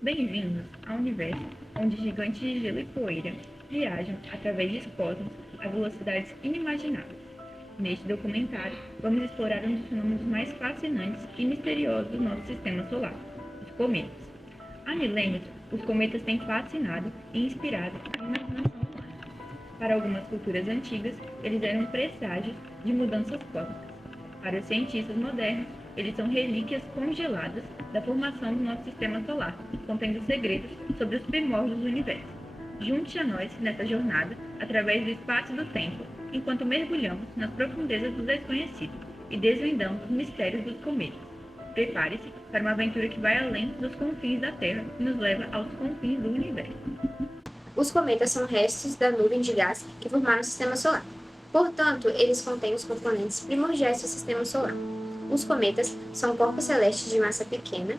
Bem-vindos ao universo onde gigantes de gelo e poeira viajam através de cosmos a velocidades inimagináveis. Neste documentário, vamos explorar um dos fenômenos mais fascinantes e misteriosos do nosso sistema solar, os cometas. Há milênios, os cometas têm fascinado e inspirado a imaginação humana. Para algumas culturas antigas, eles eram presságios de mudanças cósmicas. Para os cientistas modernos, eles são relíquias congeladas da formação do nosso sistema solar, contendo segredos sobre os primórdios do universo. Junte-se a nós nessa jornada através do espaço e do tempo, enquanto mergulhamos nas profundezas do desconhecido e desvendamos os mistérios dos cometas. Prepare-se para uma aventura que vai além dos confins da Terra e nos leva aos confins do universo. Os cometas são restos da nuvem de gás que formaram o sistema solar. Portanto, eles contêm os componentes primordiais do sistema solar. Os cometas são corpos celestes de massa pequena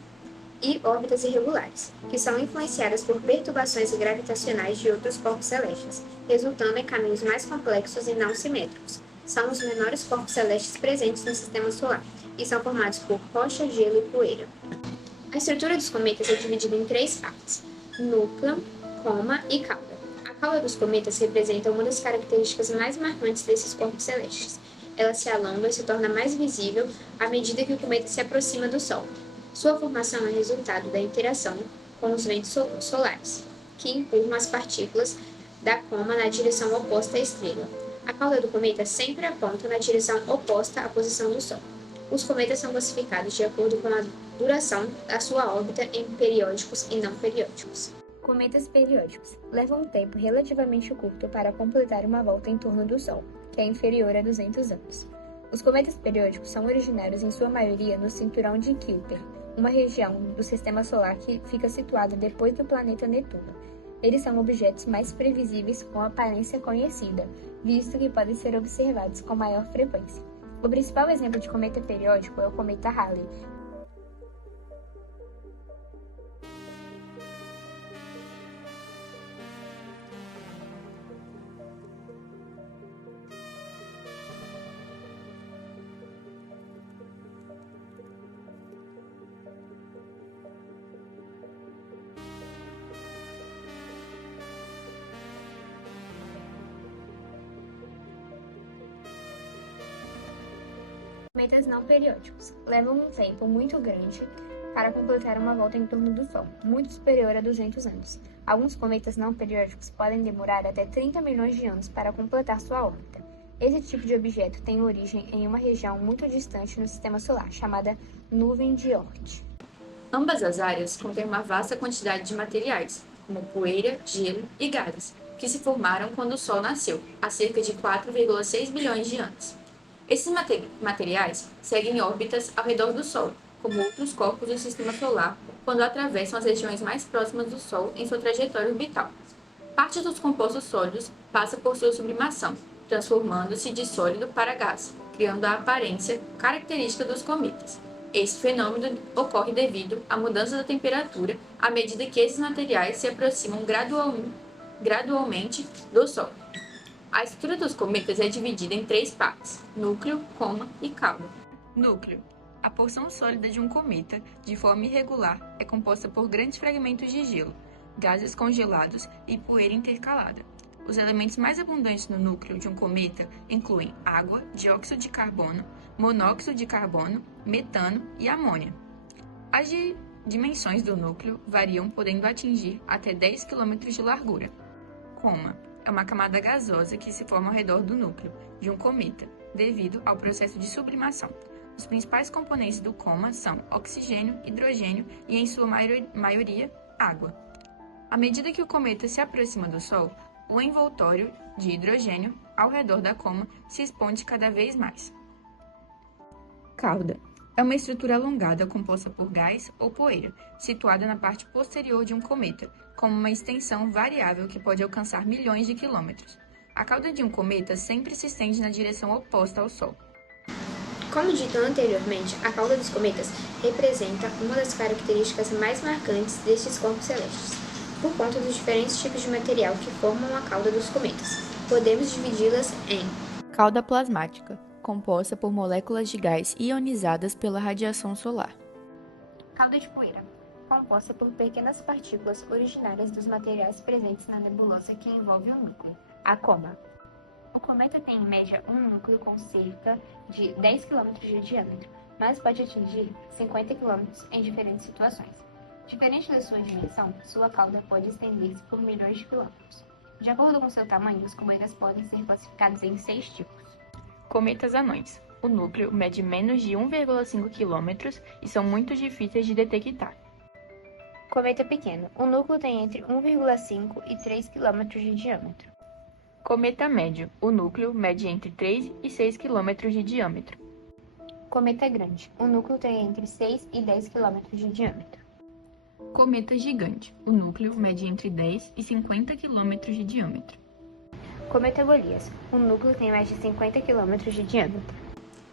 e órbitas irregulares, que são influenciadas por perturbações gravitacionais de outros corpos celestes, resultando em caminhos mais complexos e não simétricos. São os menores corpos celestes presentes no sistema solar e são formados por rocha, gelo e poeira. A estrutura dos cometas é dividida em três partes: núcleo, coma e cauda. A cauda dos cometas representa uma das características mais marcantes desses corpos celestes. Ela se alonga e se torna mais visível à medida que o cometa se aproxima do Sol. Sua formação é resultado da interação com os ventos solares, que empurram as partículas da coma na direção oposta à estrela. A cauda do cometa sempre aponta na direção oposta à posição do Sol. Os cometas são classificados de acordo com a duração da sua órbita em periódicos e não periódicos. Cometas periódicos levam um tempo relativamente curto para completar uma volta em torno do Sol, que é inferior a 200 anos. Os cometas periódicos são originários em sua maioria no cinturão de Kuiper, uma região do sistema solar que fica situada depois do planeta Netuno. Eles são objetos mais previsíveis com aparência conhecida, visto que podem ser observados com maior frequência. O principal exemplo de cometa periódico é o cometa Halley. Cometas não periódicos levam um tempo muito grande para completar uma volta em torno do Sol, muito superior a 200 anos. Alguns cometas não periódicos podem demorar até 30 milhões de anos para completar sua órbita. Esse tipo de objeto tem origem em uma região muito distante no sistema solar, chamada nuvem de Oort. Ambas as áreas contêm uma vasta quantidade de materiais, como poeira, gelo e gases, que se formaram quando o Sol nasceu, há cerca de 4,6 bilhões de anos. Esses materiais seguem órbitas ao redor do Sol, como outros corpos do Sistema Solar, quando atravessam as regiões mais próximas do Sol em sua trajetória orbital. Parte dos compostos sólidos passa por sua sublimação, transformando-se de sólido para gás, criando a aparência característica dos cometas. Esse fenômeno ocorre devido à mudança da temperatura à medida que esses materiais se aproximam gradualmente do Sol. A estrutura dos cometas é dividida em três partes: núcleo, coma e cauda. Núcleo. A porção sólida de um cometa, de forma irregular, é composta por grandes fragmentos de gelo, gases congelados e poeira intercalada. Os elementos mais abundantes no núcleo de um cometa incluem água, dióxido de carbono, monóxido de carbono, metano e amônia. As dimensões do núcleo variam, podendo atingir até 10 km de largura. Coma é uma camada gasosa que se forma ao redor do núcleo de um cometa, devido ao processo de sublimação. Os principais componentes do coma são oxigênio, hidrogênio e, em sua maioria, água. À medida que o cometa se aproxima do Sol, o envoltório de hidrogênio ao redor da coma se expande cada vez mais. Cauda é uma estrutura alongada composta por gás ou poeira, situada na parte posterior de um cometa, com uma extensão variável que pode alcançar milhões de quilômetros. A cauda de um cometa sempre se estende na direção oposta ao Sol. Como dito anteriormente, a cauda dos cometas representa uma das características mais marcantes destes corpos celestes, por conta dos diferentes tipos de material que formam a cauda dos cometas. Podemos dividi-las em cauda plasmática, composta por moléculas de gás ionizadas pela radiação solar. cauda de poeira, composta por pequenas partículas originárias dos materiais presentes na nebulosa que envolve o núcleo, a coma. O cometa tem, em média, um núcleo com cerca de 10 km de diâmetro, mas pode atingir 50 km em diferentes situações. Diferente da sua dimensão, sua cauda pode estender-se por milhões de quilômetros. De acordo com seu tamanho, os cometas podem ser classificados em 6 tipos. Cometas anões. O núcleo mede menos de 1,5 km e são muito difíceis de detectar. Cometa pequeno. O núcleo tem entre 1,5 e 3 km de diâmetro. Cometa médio. O núcleo mede entre 3 e 6 km de diâmetro. Cometa grande. O núcleo tem entre 6 e 10 km de diâmetro. Cometa gigante. O núcleo mede entre 10 e 50 km de diâmetro. Cometa Golias. O núcleo tem mais de 50 km de diâmetro.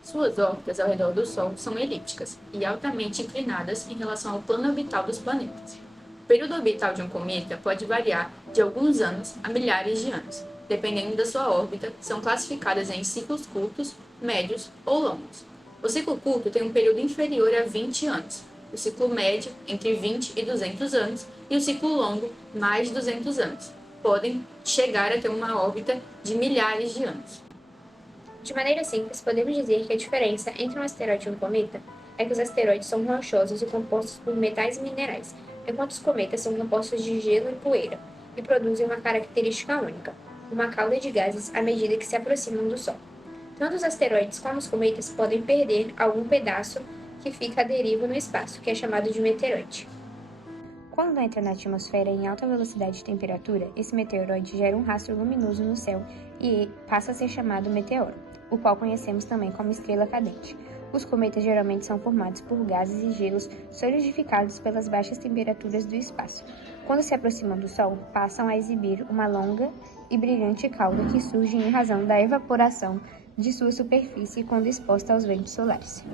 Suas órbitas ao redor do Sol são elípticas e altamente inclinadas em relação ao plano orbital dos planetas. O período orbital de um cometa pode variar de alguns anos a milhares de anos. Dependendo da sua órbita, são classificadas em ciclos curtos, médios ou longos. O ciclo curto tem um período inferior a 20 anos, o ciclo médio entre 20 e 200 anos e o ciclo longo mais de 200 anos. Podem chegar a ter uma órbita de milhares de anos. De maneira simples, podemos dizer que a diferença entre um asteroide e um cometa é que os asteroides são rochosos e compostos por metais e minerais, enquanto os cometas são compostos de gelo e poeira, e produzem uma característica única, uma cauda de gases à medida que se aproximam do Sol. Tanto os asteroides como os cometas podem perder algum pedaço que fica à deriva no espaço, que é chamado de meteoroide. Quando entra na atmosfera em alta velocidade e temperatura, esse meteoroide gera um rastro luminoso no céu e passa a ser chamado meteoro, o qual conhecemos também como estrela cadente. Os cometas geralmente são formados por gases e gelos solidificados pelas baixas temperaturas do espaço. Quando se aproximam do Sol, passam a exibir uma longa e brilhante cauda que surge em razão da evaporação de sua superfície quando exposta aos ventos solares.